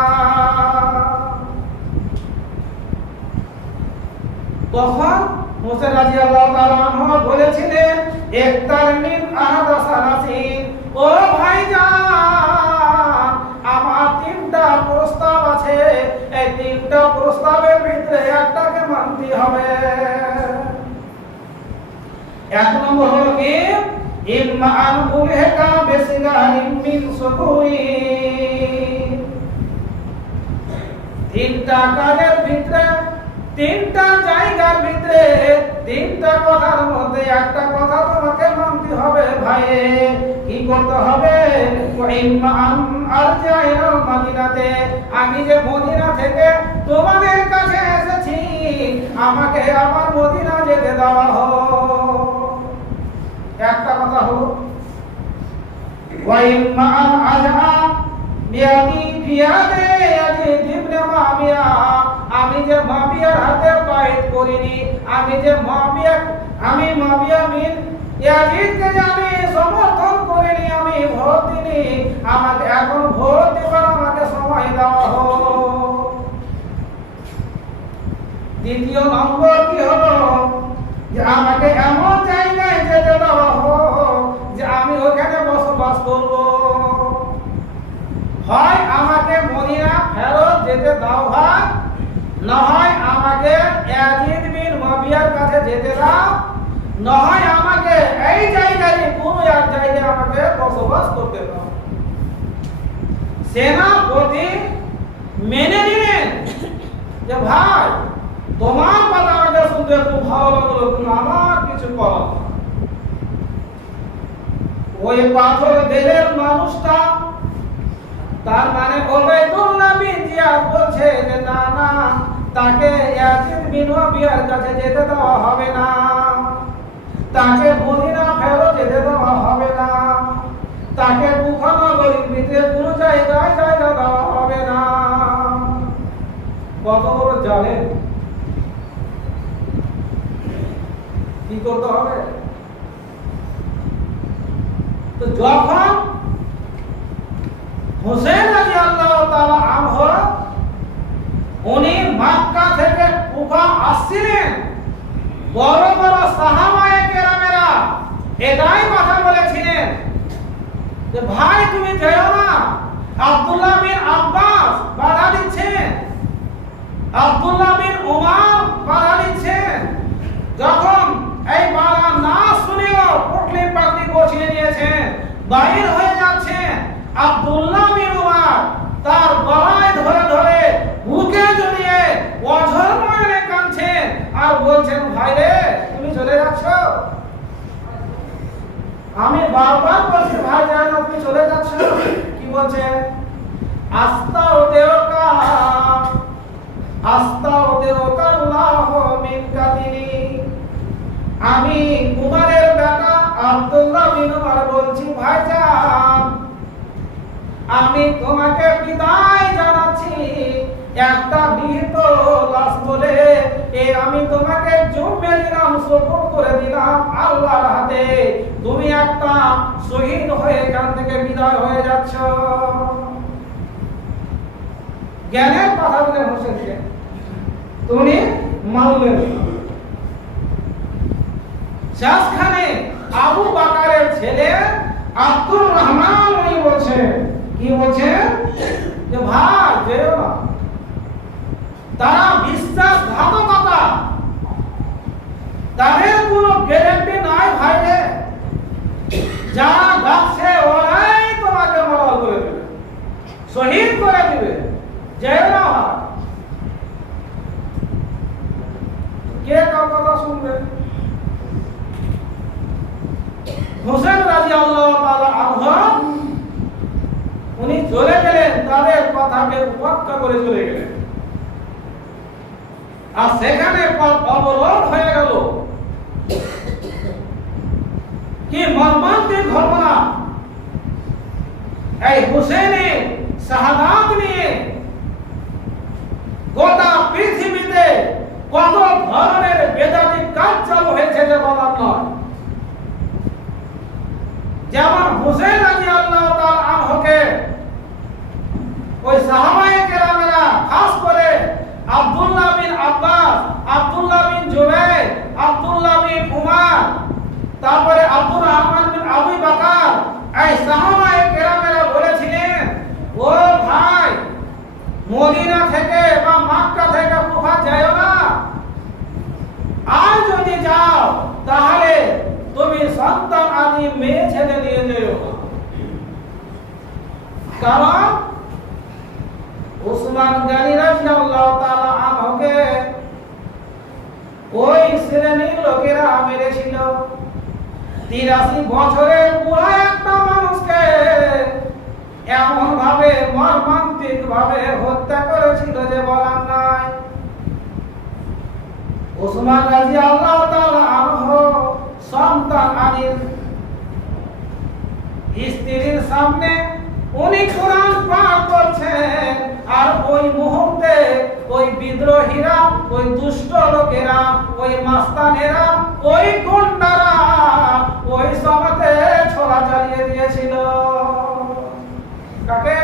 তখন হোসেন রাদিয়াল্লাহু তাআলা আনহু বলেছিলেন, ইফতার মিন আহাদা সালাসিন, ও ভাইজান, আমার তিনটা প্রস্তাব আছে, এই তিনটা প্রস্তাবের ভিতরে একটাকে মানতে হবে। এক নম্বর হলো কি, ইম্মা আন উলহিকা বিসিগারিন মিন সুকুরি, তিনটা কাজের ভিতরে, তিনটা জায়গার ভিতরে, তিনটা কথার মধ্যে একটা কথা তোমাকে মানতে হবে। ভাই, কি করতে হবে? ইম্মা আন আরজিআ ইলাল মদিনাতে, আমি যে মদিনা থেকে তোমাদের কাছে এসেছি, আমাকে আমার মদিনা যেতে দেওয়া হোক। একটা কথা হলো, ওয়া ইম্মা আন আজআ বিয়াদি ফিয়াদে ইয়াজিদ ইবনে মুআবিয়া, আমি যে মুআবিয়ার হাতে বাইত করিনি, আমি যে মুআবিয়া বিন ইয়াজিদকে যে আমি সমর্থন করিনি, আমি ভোট দিনি, আমাকে এখন ভোট দেবার আমাকে সময় দেওয়া হোক। দ্বিতীয় নম্বর কি হলো, যে আমাকে এমন জায়গায় যেতে দেওয়া হোক যে আমি ওখানে বসবাস করব। হয় আমাকে মদিনা ফেরত যেতে দাও ভাই, না হয় আমাকে ইয়াজিদ বিন মুআবিয়ার কাছে যেতে দাও, না হয় আমাকে এই জায়গায় কোনো এক জায়গায় আমাকে বসবাস করতে দাও। সেনাপতি মেনে নিলেন যে ভাই, তোমার কথা আমাকে শুনতে খুব ভালো লাগলো, কিন্তু আমার কিছু করার না। ওই পাথর দিলের মানুষটা, তার মানে ওবাইদুল্লাহ বিন জিয়াদ বলছে যে না না, তাকে ইয়াজিদ বিন মুআবিয়ার কাছে যেতে দেওয়া হবে না, তাকে মদিনা ফেরত যেতে দেওয়া হবে না, তাকে কুফা নগরীর ভিতরে কোনো জায়গায় জায়গা দেওয়া হবে না। কত বড় জালেম! কি করতে হবে? তো যখন হুসাইন রাদিয়াল্লাহু তাআলা আনহু উনি মক্কা থেকে কুফা আসছিলেন, বড় বড় সাহাবায়ে কেরামেরা এটাই কথা বলেছিলেন যে ভাই তুমি যেও না। আব্দুল্লাহ বিন আব্বাস বাধা দিচ্ছেন, আব্দুল্লাহ বিন উমর বাধা দিচ্ছেন। যখন এই বাধা না শুনেও পুটলি পাটলি বসিয়ে নিয়েছেন, বাইর হয়ে যাচ্ছেন, আব্দুল্লাহ বিন উমর তার গলায় ধরে ধরে বুকে জড়িয়ে অঝর নয়নে কাঁদছেন আর বলছেন ভাই রে তুমি চলে যাচ্ছ। আমি বারবার বলছি ভাই জান আপনি চলে যাচ্ছেন। কি বলছেন? আস্তাউদিরুকা আল্লাহ মিনকা দিনী। আমি উমরের বেটা আব্দুল্লাহ বিন উমর বলছি ভাইজান আমি তোমাকে বিদায় জানাচ্ছি। একটা নিহত লাশ বলে আমি তোমাকে জমে দিলাম, সফর করে দিলাম আল্লাহর হাতে। তুমি একটা শহীদ হয়ে এখান থেকে বিদায় হয়ে যাচ্ছ। জ্ঞানের কথা বলে হোসেনকে তুমি মানলেন। শেষখানে আবু বকরের ছেলে আব্দুর রহমান উনি বলছে, কি বলছে যে ভাই যেও না। তারা বিশ্বাসঘাতকতা, তাদের কোনো গ্যারান্টি নাই ভাই রে। যারা ডাকছে ওরাই তোমাকে মরল করে দেবে, শহীদ করে দিবে। যেও না ভাই। কে কার কথা শুনবে? হোসেন রাদিয়াল্লাহু তাআলা আনহু উনি চলে গেলেন, তাদের কথাকে উপেক্ষা করে চলে গেলেন। আর সেখানে পথ অবরোধ হয়ে গেল। কি মর্মান্তিক ঘটনা! এই হুসেনের শাহাদাত নিয়ে গোটা পৃথিবীতে কত ধরনের বেদাতি কাজ চালু হয়েছে যে বলার নয়। যেমন হুসেন রাদিয়াল্লাহু তাআলা আনহুকে ওই সাহাবায়ে কেরামেরা খাস করে আব্দুল্লাহ বিন আব্বাস, আব্দুল্লাহ বিন জুবাইর, আব্দুল্লাহ বিন উমর, তারপরে আব্দুর রহমান বিন আবু বকর, এই সাহাবায়ে কেরামেরা বলেছিলেন ও ভাই মদিনা থেকে বা মক্কা থেকে কুফা যাও না। আর যদি যাও তাহলে তুমি সন্তান আদি মেয়ে ছেলে নিয়ে যেও না। কারণ উসমান গনি রাদিয়াল্লাহু তাআলা আনহুকে ওই শ্রেণীর লোকেরা মেরেছিল। 83 বছরের বুড়া একটা মানুষকে এমন ভাবে মর্মান্তিক ভাবে হত্যা করেছিল যে বলার নাই। উসমান রাদিয়াল্লাহু তাআলা আনহু সন্তান আদির স্ত্রীর সামনে উনি কোরআন পাঠ করছেন, আর ওই মুহূর্তে ওই বিদ্রোহীরা, ওই দুষ্ট লোকেরা, ওই মাস্তানেরা, ওই গুন্ডারা ওই সমাজে ছোড়া চালিয়ে দিয়েছিল। কাকে?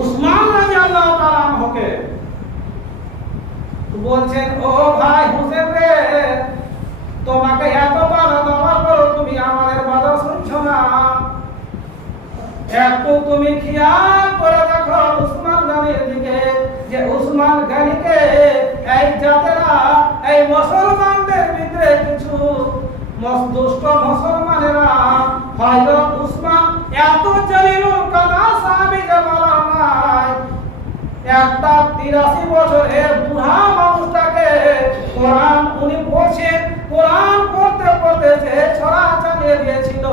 উসমান রাদিয়াল্লাহু তাআলা আনহুকে। বলছেন ও ভাই হুসেন রে তোমাকে এত বাধা দেওয়ার পর তুমি আমাদের বাধা শুনছো না। একটু তুমি খেয়াল করে দেখো উসমান গনির দিকে, যে উসমান গনিকে এই জাতেরা এই মুসলমানদের ভিতরে কিছু দুষ্ট মুসলমানেরা হয়তো উসমান এত জলিলুল কাদার সাহাবী যে বলা নাই। একটা 83 বছরের বুড়া মানুষটাকে কোরআন উনি পড়ছেন, কোরআন পড়তে পড়তে যে ছড়া চালিয়ে দিয়েছিল।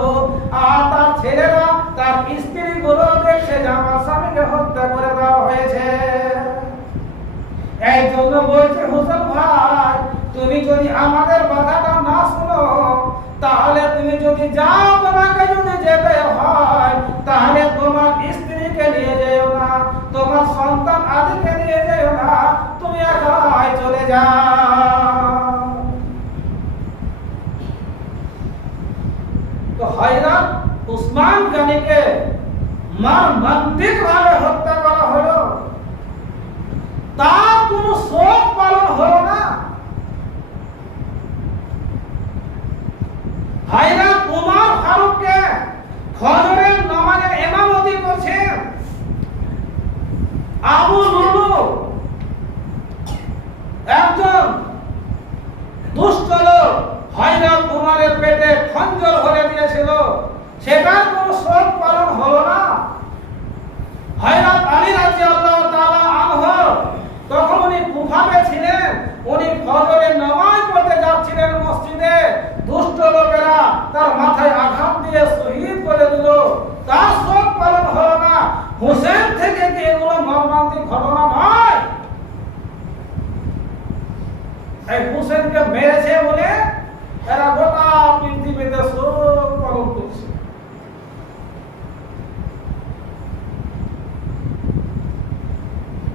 আর তার ছেলেরা, তার স্ত্রীগুলো দেখছে যে আমার স্বামীকে হত্যা করে দেওয়া হয়েছে। এই বলছে হোসেন ভাই তুমি যদি আমাদের বাধাটা না শোনো তাহলে তুমি যদি যাও তোমাকে যদি যেতে হয় তাহলে তোমার স্ত্রীকে নিয়ে যেও না তোমার সন্তান আদিকে নিয়ে যেও না তুমি একাই চলে যাও। তো হযরত উসমান গনিকে মর্মান্তিক ভাবে হত্যা করা হলো, তার কোনো শোক পালন হলো না। হযরত উমর ফারুককে ফজরের নামাজের ইমামতি করছেন আবু লুলু, একজন দুষ্ট লোক হযরত উমরের পেটে খঞ্জর ভরে দিয়েছিল, সেটার কোনো শোক পালন হলো না। হযরত আলী রাদিয়াল্লাহু তাআলা আনহু তখন উনি কুফাতে ছিলেন, উনি ফজরের নামাজ পড়তে যাচ্ছিলেন মসজিদে, দুষ্ট লোকেরা তার মাথায় আঘাত দিয়ে শহীদ করে দিল, তার শোক পালন হলো না। হোসেন থেকে কি এগুলো মর্মান্তিক ঘটনা নয়? এই হোসেনকে মেরেছে বলে এরা গোটা পৃথিবীতে শোক পালন করছে।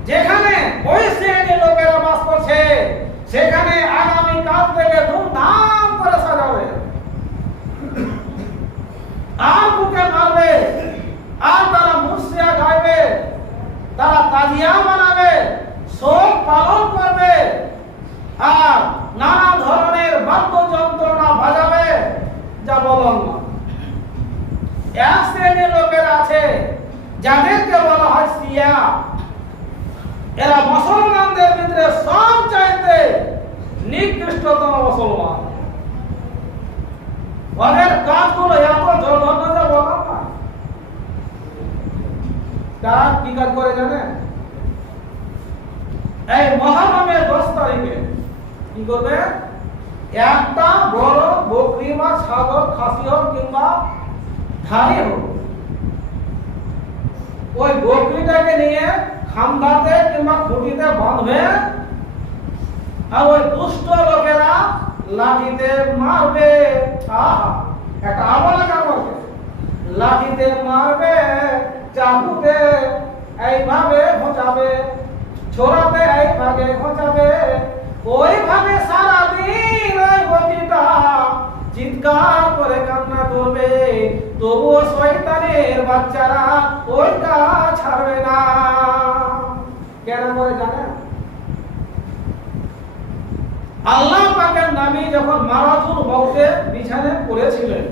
যেখানে ওই শ্রেণীর লোকেরা বাস করছে সেখানে আগামী কাল থেকে ধুমধাম করে সাজাবে, আর বুকে মারবে, আর তারা মুর্শিয়া গাইবে, তারা তাজিয়া বানাবে, শোক পালন করবে, আর নানা ধরনের বাদ্যযন্ত্রণা বাজাবে, যা বলুন না। এক শ্রেণীর লোকেরা আছে যাদেরকে বলা হয় শিয়া, এরা মুসলমানদের ভিতরে সবচাইতে নিকৃষ্টতম মুসলমান। ওদের কাজগুলো এত জঘন্য যে বলা না। তারা কি কাজ করে জানেন? এই মুহররমের 10 তারিখে কি করবে? একটা বড় বকরি বা ছাগল, খাসি হোক কিংবা ধাড়ি হোক, ওই বকরিটাকে নিয়ে খাম্বাতে কিংবা খুঁটিতে বাঁধবে, আর ওই দুষ্ট লোকেরা লাঠিতে মারবে। একটা আওয়াজ করবে, লাঠিতে মারবে, চাকুতে এইভাবে ঘোচাবে, ছোড়াতে এইভাবে ঘোচাবে, ওইভাবে সারাদিন ওই বকরিটা চিৎকার করে কান্না করবে, তবুও শয়তানের বাচ্চারা ওইটা ছাড়বে না। কেন করে জানেন? আল্লাহ পাকের নবী যখন মারাতুল মউতে বিছানায় পড়েছিলেন,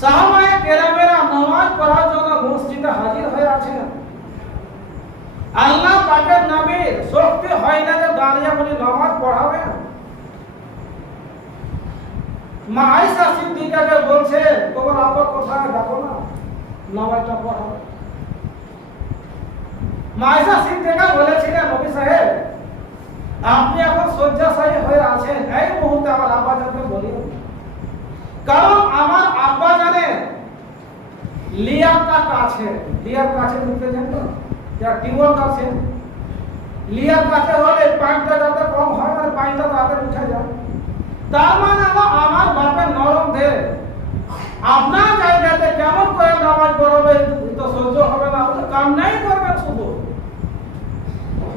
সাহাবায়ে কেরামেরা নামাজ পড়ার জন্য মসজিদে হাজির হয়ে আছেন। আল্লাহ পাকের নবীর শক্তি হয় না যে দাঁড়িয়ে উনি নামাজ পড়াবেন। মা আয়েশা সিদ্দিকাকে বলছে, তোমার আব্বা কোথায়, ডাকো না, নামাজটা পড়াবে। মা আয়েশা সিদ্দিকা বলেছিলেন, নবী সাহেব আপনি এখন শয্যাশায়ী হয়ে আছেন, এই মুহূর্তে আমার আব্বা জানকে বলিও, কারণ আমার আব্বা জানে লিয়ারটা কাছে, লিয়ার কাছে ঢুকতে যান তো, যা টিউবওয়েল কাছে, লিয়ার কাছে হলে পানিটা যাতে কম হয়, মানে পানিটা তাড়াতাড়ি উঠে যায়। তার মানে আমার বাপের নরম দেহ, আপনার জায়গাতে কেমন করে নামাজ পড়াবে তো সহ্য হবে না, কান্নাই করবেন শুধু।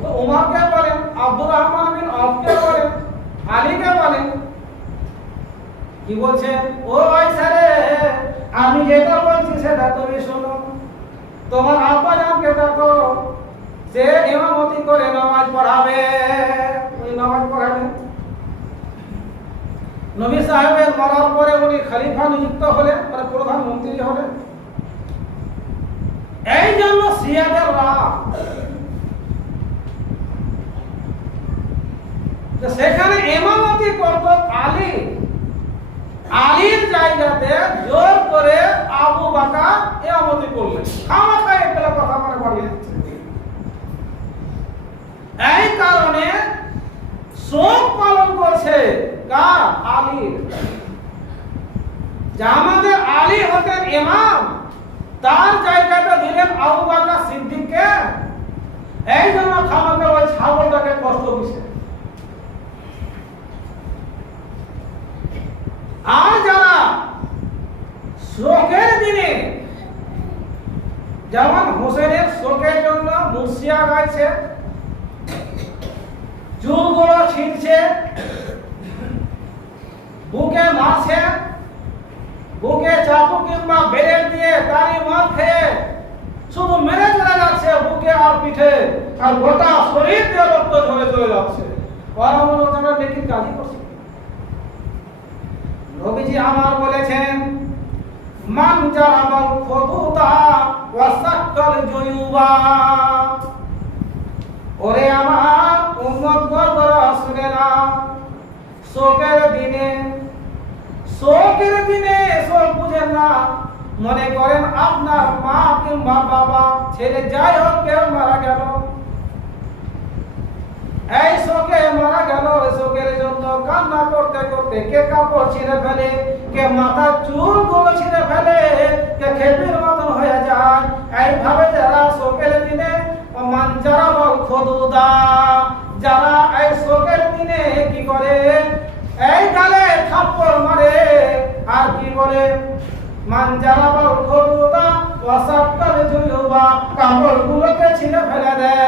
তো উমরকে বলেন, আব্দুর রহমান বিন আওফকে বলেন, আলীকে বলেন, কি বলছেন? ও আয়েশা রে, আমি যেটা বলছি সেটা তুমি শোনো, তোমার আব্বা জানকে ডাকো, সে ইমামতি করে নামাজ পড়াবে। ওই নামাজ পড়াবে। নবী সাহেবের মরার পরে উনি খলিফা নিযুক্ত হলেন, মানে প্রধানমন্ত্রী হলেন। এই জন্য শিয়াদের রাগ, সেখানে ইমামতি করত আলী, আলীর জায়গাতে জোর করে আবু বকর ইমামতি করলেন। খামাখা একটা কথা মনে বাড়িয়ে দিচ্ছে। এই কারণে শোক পালন করছে কার? আলীর। যে আমাদের আলী হতেন ইমাম, তার জায়গাটা দিলেন আবু বকর সিদ্দিককে। এই জন্য খামাকে ওই ছাগলটাকে কষ্ট দিছে। আর যারা শোকের দিনে, যেমন হোসেনের শোকের জন্য মুর্শিয়া গাইছে, চুলগুলো ছিঁড়ছে, বুকে মারছে, বুকে চাকু কিংবা বেরেট দিয়ে তারি মদ খেয়ে শুধু মেরে চলে যাচ্ছে বুকে আর পিঠে, আর গোটা শরীর দিয়ে রক্ত ঝরে চলে যাচ্ছে। ওরা মনে হচ্ছে আমরা নেকির কাজই করছি। নবীজি আমার বলেছেন, মান জারামাল খুদুতা ওয়া সাক্কাল জুয়ুবা। ওরে আমার উম্মতগণ শুনে না, শোকের দিনে শোক বুঝেন না, মনে করেন আপনার মা কিংবা বাবা, ছেলে যাই হোক কেউ মারা গেল, এই শোকে মারা গেল, শোকের জন্য কান্না করতে করতে কে কাপড় ছিঁড়ে ফেলে, কে মাথার চুলগুলো ছিঁড়ে ফেলে, কে খেপির মতন হয়ে যায়। এইভাবে যারা শোকের দিনে মান জারামাল খুদুদা, যারা এই শোকের দিনে কি করে, এই গালে থাপ্পড় মারে আর কি বলে, মান জারামাল খুদুদা ওয়া সাক্কাল জুয়ুবা, কাপড়গুলোকে ছিঁড়ে ফেলে দেয়।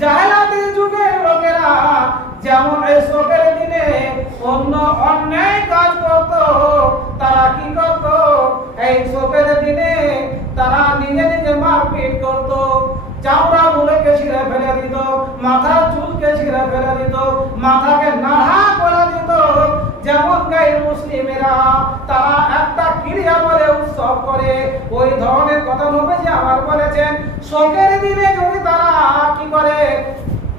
জাহেলাতের যুগের লোকেরা যেমন এই শোকের দিনে অন্য অন্যায় কাজ করত, তারা কি করত, এই শোকের দিনে তারা নিজে নিজে মারপিট করত, চামড়া গুলোকে ছিঁড়ে ফেলে দিত, মাথার চুলকে ছিঁড়ে ফেলে দিত, মাথাকে নাড়া করে দিত। যেমন গায়ের মুসলিমেরা তারা একটা ক্রিয়া বলে উৎসব করে, ওই ধরনের কথা নবীজি আমার বলেছেন। শোকের দিনে যদি তারা কি করে,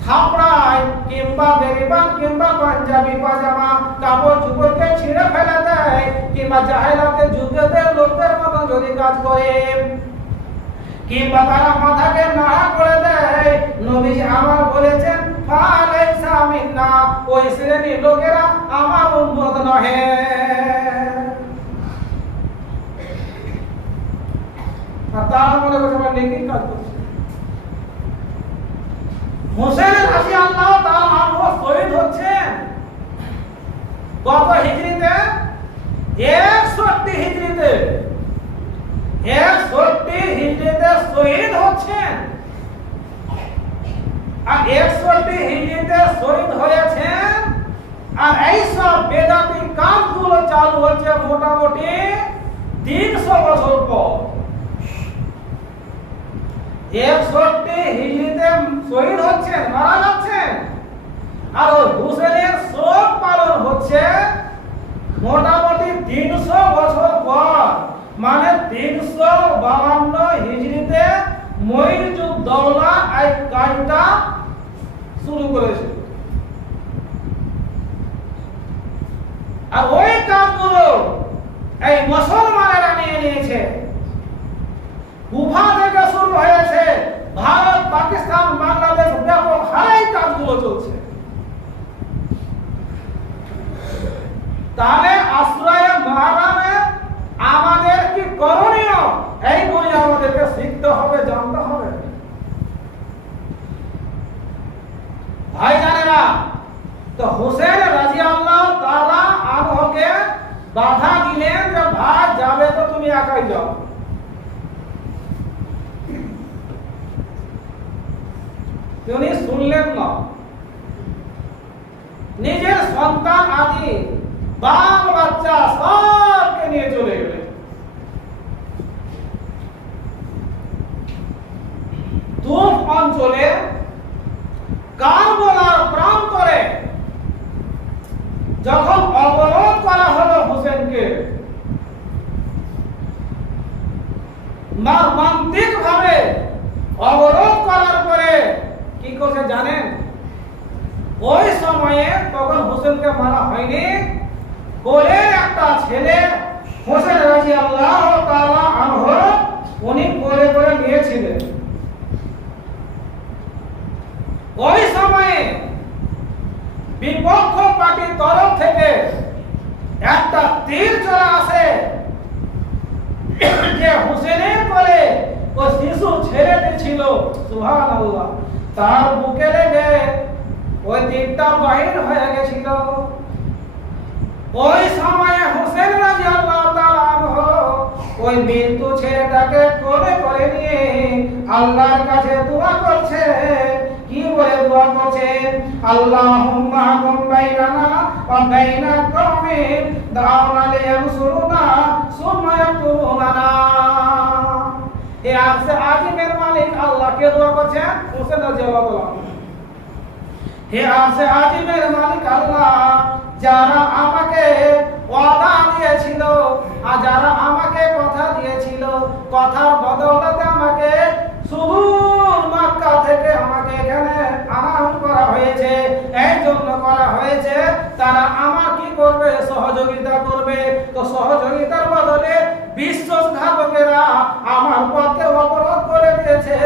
থাপড়ায় কিংবা গরিবান কিংবা পাঞ্জাবি পাজামা কাপড় চোপড়কে ছিঁড়ে ফেলে দেয়, কিংবা জাহেলাতের যুগের লোকদের মতো যদি কাজ করে, কিংবা তারা মাথাকে নাড়া করে দেয়, নবীজি আমার বলেছেন ফালাইসা মিন্না, ওই শ্রেণীর লোকেরা আমার উম্মত নহে। তারা মনে করছে আমরা নেকির কাজ করছি। হোসেন রাদিয়াল্লাহু তাআলা আনহু শহীদ হচ্ছেন কত হিজরিতে? 61 হিজরিতে। 61 হিজরিতে শহীদ হচ্ছেন। আর 61 হিজরিতে শহীদ হয়েছেন, আর এই সব বেদাতি কাজগুলো চালু হচ্ছে মোটামুটি 300 বছর পর। 61 হিজরিতে শহীদ হচ্ছেন, মারা যাচ্ছেন, আর ওই হুসেনের শোক পালন হচ্ছে মোটামুটি 300 বছর পর, মানে 352 হিজরিতে মুঈজুদ্দৌলা এই কাজটা শুরু করেছে। আর ওই কাজগুলো এই মুসলমানেরা নিয়ে নিয়েছে। কুফা থেকে শুরু হয়েছে, ভারত, পাকিস্তান, বাংলাদেশ ব্যাপক হারে কাজগুলো চলছে। তাহলে আশ্রয়ে মহারামে আমাদের কি করণীয়, এইগুলি আমাদেরকে শিখতে হবে, জানতে হবে। ভাইজানেরা, তো হোসেন রাদিয়াল্লাহু তাআলা আনহুকে বাধা দিলেন যে ভাই যাবে তো তুমি একাই যাও। তিনি শুনলেন না, নিজের সন্তান আদি বাল বাচ্চা সবকে নিয়ে চলে গেলেন। তুফ অঞ্চলে কারবালার প্রান্তরে যখন অবরোধ করা হলো হোসেনকে, মর্মান্তিক ভাবে অবরোধ করার পরে কি করছে জানেন? ওই সময়ে তখন হোসেনকে মারা হয়নি, কোলের একটা ছেলে হোসেন রাদিয়াল্লাহু তাআলা আনহু উনি কোলে করে নিয়েছিলেন। ওই সময়ে বিপক্ষ পার্টির তরফ থেকে একটা তীর চলে আসে যে হুসেনের কোলে ও শিশু ছেলেটি ছিল সুবহানাল্লাহ, তার বুকে লেগে ওই তীরটা বাহির হয়ে গেছিল। ওই সময়ে হুসেন রাদিয়াল্লাহু তাআলা আনহু ওই মৃত্যু ছেলেটাকে কোলে করে নিয়ে আল্লাহর কাছে দোয়া করছে। কি বলে দোয়া করছে? আল্লাহুম্মা হুকুম বাইনানা ওয়া বাইনা কওমিন দাআওনা লিয়ানসুরুনা সুম্মা ইয়াকতুলুনা। এ আরশে আজিমের মালিক আল্লাহকে দোয়া করছেন হুসেন রাদিয়াল্লাহু তাআলা। হে আরশে আজিমের মালিক আল্লাহ, যারা আমাকে ওয়াদা দিয়েছিল আর যারা আমাকে কথা দিয়েছিল, কথার বদৌলতে আমাকে সুদূর মক্কা থেকে আমাকে এখানে আনাউন করা হয়েছে, এই জন্য করা হয়েছে তারা আমার কি করবে? সহযোগিতা করবে। তো সহযোগিতার বদলে বিশ্বাসঘাতকেরা আমার পথে অবরোধ করে দিয়েছে,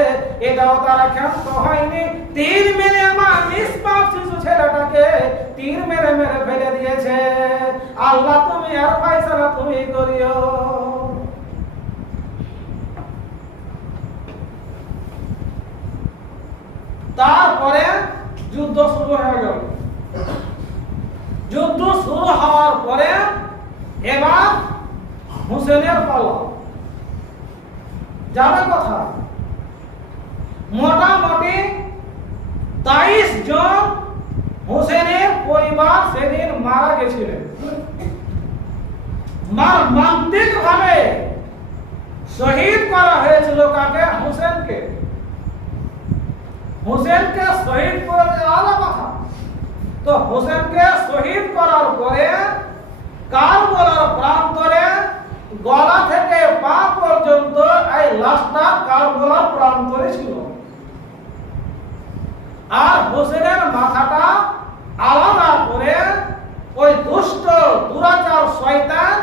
এটাও তারা ক্ষান্ত হয়নি। তীর মেরে আমার নিষ্পাপ শিশু ছেলেটাকে তীর মেরে মেরে ফেলে দিয়েছে। আল্লাহ তুমি আর ফয়সালা তুমি করিও। তারপরে যুদ্ধ শুরু হয়ে গেল। যুদ্ধ শুরু হওয়ার পরে এবার হুসেনের পালা যাবে কথা। মোটামুটি 23 জন হুসেনের পরিবার সেদিন মারা গেছিলেন। মর্মান্তিক ভাবে শহীদ করা হয়েছিল কাকে? হুসেনকে। হুসেনকে শহীদ করে দেওয়া কথা। তো হুসেনকে শহীদ করার পরে কারবালার প্রান্তরে গলা থেকে পা পর্যন্ত এই লাশটা কারবালার প্রান্তরে ছিল। আর হুসেনের মাথাটা আলাদা করে ওই দুষ্ট দুরাচার শয়তান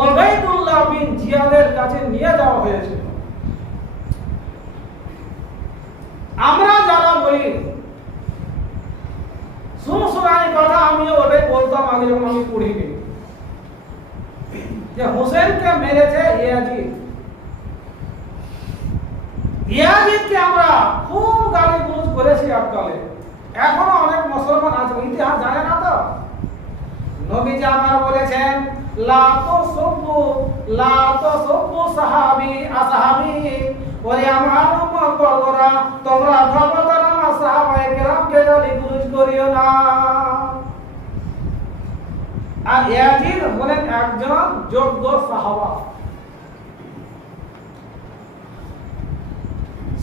উবাইদুল্লাহ বিন জিয়াদের কাছে নিয়ে যাওয়া হয়েছিল। আমরা যারা বলি সুনসুনানি কথা, আমিও ওটাই বলতাম আগে যখন আমি পড়িনি, যে হুসেনকে মেরেছে ইয়াজিদ। ইয়াজিদকে আমরা খুব গালিগুলোজ করেছি এককালে। এখনো অনেক মুসলমান আছে ইতিহাস জানে না। তো নবীজি আমার বলেছেন লা তাসুব্বু সাহাবী আসহাবী, ওরে আমার উম্মত বর্গরা, তোমরা খবরদার আমার সাহাবায়ে কেরামকে গালিগুলোজ করিও না। আর ইয়াজিদ হলেন একজন যোগ্য সাহাবা।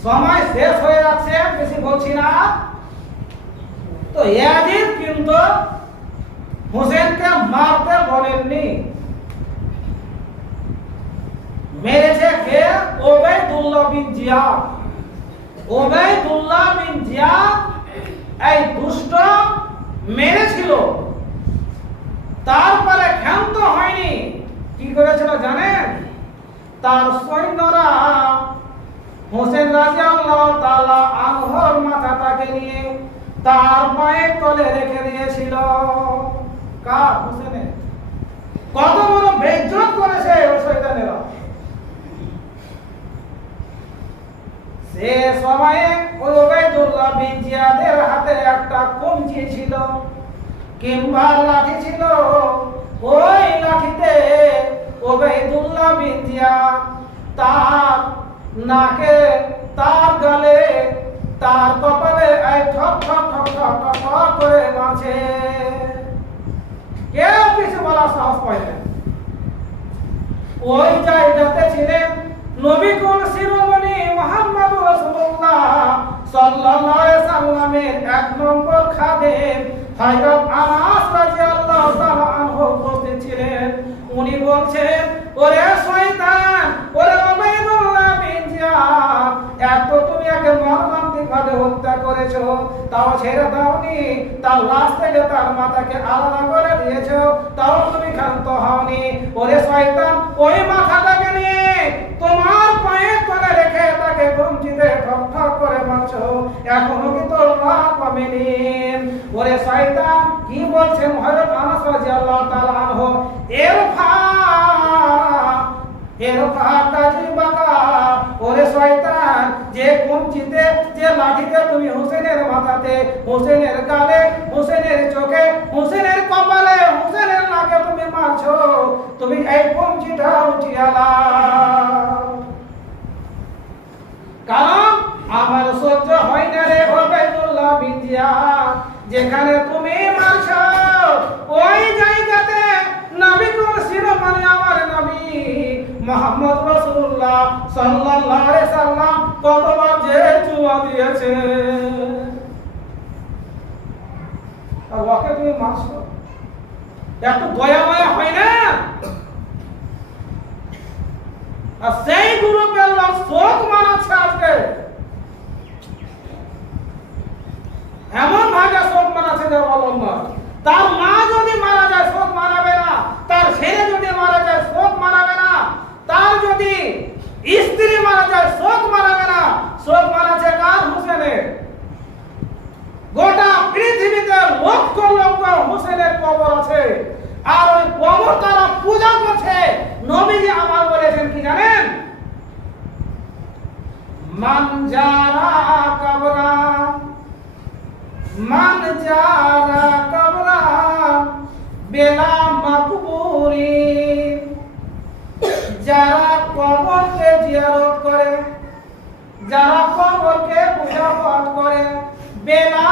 সময় শেষ হয়ে যাচ্ছে, বেশি বলছি না। তো ইয়াজিদ কিন্তু হুসেনকে মারতে বলেননি, মেরেছে কে? Ubaidullah bin Ziyad. Ubaidullah bin Ziyad এই দুষ্ট মেরেছিল। তারপরে ক্ষান্ত হয়নি, কি করেছিল জানেন? তার সৈন্যরা হোসেন রাদিয়াল্লাহু তাআলা আনহুর মাথাটাকে নিয়ে তার পায়ের তলে রেখে দিয়েছিল। কার? হোসেনের। কত বড় বেইজ্জত করেছে ওই শয়তানেরা। সে সময়ে ওই উবাইদুল্লাহ বিন জিয়াদের হাতে একটা কঞ্চি ছিল কিংবা লাঠি ছিল। ওই লাঠিতে উবাইদুল্লাহ বিন জিয়াদ তার নাকে, তার গালে, তার কপালে এই ঠক ঠক ঠক ঠক ঠক ঠক করে মারছে। কেউ কিছু বলার সাহস পায় না। ওই জায়গাতে ছিলেন নবী কুল শিরোমণি মুহাম্মদুর রাসূলুল্লাহ সাল্লাল্লাহু আলাইহি সাল্লামের 1 নম্বর খাদেম হযরত আনাস রাদিয়াল্লাহু তাআলা আনহু উপস্থিত ছিলেন। উনি বলছেন, ওরে শয়তান, ওরে উবাইদুল্লাহ বিন জিয়াদ, এত তুমি একে মর্মান্তিক ভাবে হত্যা করেছো, তাও ছেড়ে দাওনি। তার লাশ থেকে তার মাথাকে আলাদা করে দিয়েছো, তাও তুমি ক্ষান্ত হওনি। ওরে শয়তান, ওই মাথাটাকে নিয়ে তোমার পায়ের তলে রেখে তাকে গঞ্জিতে ঠক ঠক করে মারছো, এখনো কি তোর রাগ কমেনি? ওরে শয়তান, কি বলছেন হযরত আনাস রাদিয়াল্লাহু তাআলা আনহু, ইরফা এরফা কাজী বাঁকা, ওরে শয়তান, যে কঞ্চিতে যে লাঠিতে তুমি হোসেনের মাথাতে, হোসেনের গালে, হোসেনের চোখে, হোসেনের কপালে, হোসেনের নাকে তুমি মারছো, তুমি এই কঞ্চিটা উঠিয়ে নাও। কারণ আমার সহ্য হয় না রে ওবাইদুল্লাহ বিন জিয়াদ, যেখানে তুমি মারছো ওই জায়গাতে নবী কোন শিরোমণি আমার নবী মুহাম্মদ রাসূলুল্লাহ সাল্লাল্লাহু আলাইহি সাল্লাম কতবার যে চুমা দিয়েছে, আর ওকে তুমি মারছো, একটু দয়া মায়া হয় না? আর সেই গ্রুপের লোক শোক মানাচ্ছে আজকে, এমন ভাবে শোক মানাচ্ছে যে বলুন না। তার মা যদি মারা যায় শোক মানাবে না, তার ছেলে যদি মারা যায় শোক মানাবে না, তার যদি স্ত্রী মারা যায় শোক মানাবে না, শোক মানাচ্ছে কার? হোসেনের। গোটা পৃথিবীতে লক্ষ লক্ষ হোসেনের কবর আছে, আর ওই কবর তারা পূজা করছে। নবীজি আমার বলেছেন কি জানেন? মান জারা কবরা, মান জারা কবরা বেলা মাকবুরি, যারা কবরকে জিয়ারত করে, যারা কবরকে পূজা পাঠ করে, বেলা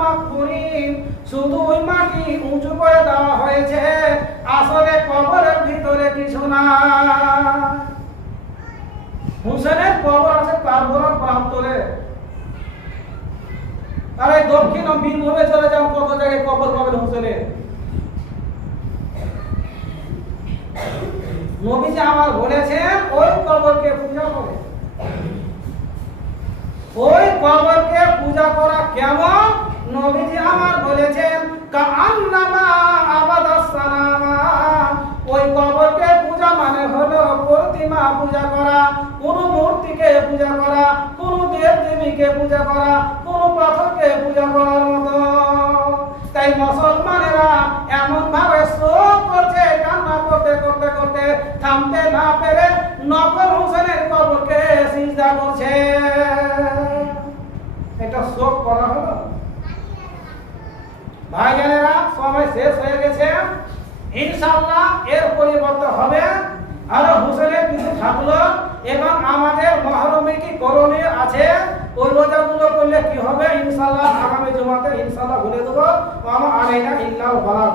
মাকবুরি, শুধু ওই মাটি উঁচু করে দেওয়া হয়েছে, আসলে কবরের ভিতরে কিছু না। হোসেনের কবর আছে কারবলার প্রান্তরে, আর এই দক্ষিণ বীরভূমে চলে যান, কত জায়গায় কবর পাবেন হোসেনের। নবীজি আমার বলেছেন ওই কবরকে পূজা করে। ওই কবরকে পূজা করা কেমন? নবীজি আমার বলেছেন কাআন্নামা আবাদাস সানামা, ওই কবরকে পূজা মানে হলো প্রতিমা পূজা করা, কোন মূর্তিকে পূজা করা, কোন দেব-দেবীকে পূজা করা, কোন পাথরকে পূজা করার মতো। তাই মুসলমানেরা এমন ভাবে শোক করছে, কান্না করতে করতে করতে থামতে না পেরে নকল হোসেনের কবরকে সিজদা করছে। এটা শোক করা হলো? ভাইজানেরা, সময় শেষ হয়ে গেছে, ইনশাআল্লাহ এর পরিবর্তন হবে। আরো হোসেনের কিছু থাকলো এবং আমাদের মহরমে কি করণীয় আছে, ওই রোজাগুলো করলে কি হবে ইনশাআল্লাহ আগামী জুমাতে ইনশাআল্লাহ বলে দেবো। ওয়া মা আলাইনা ইল্লাল বালাগ।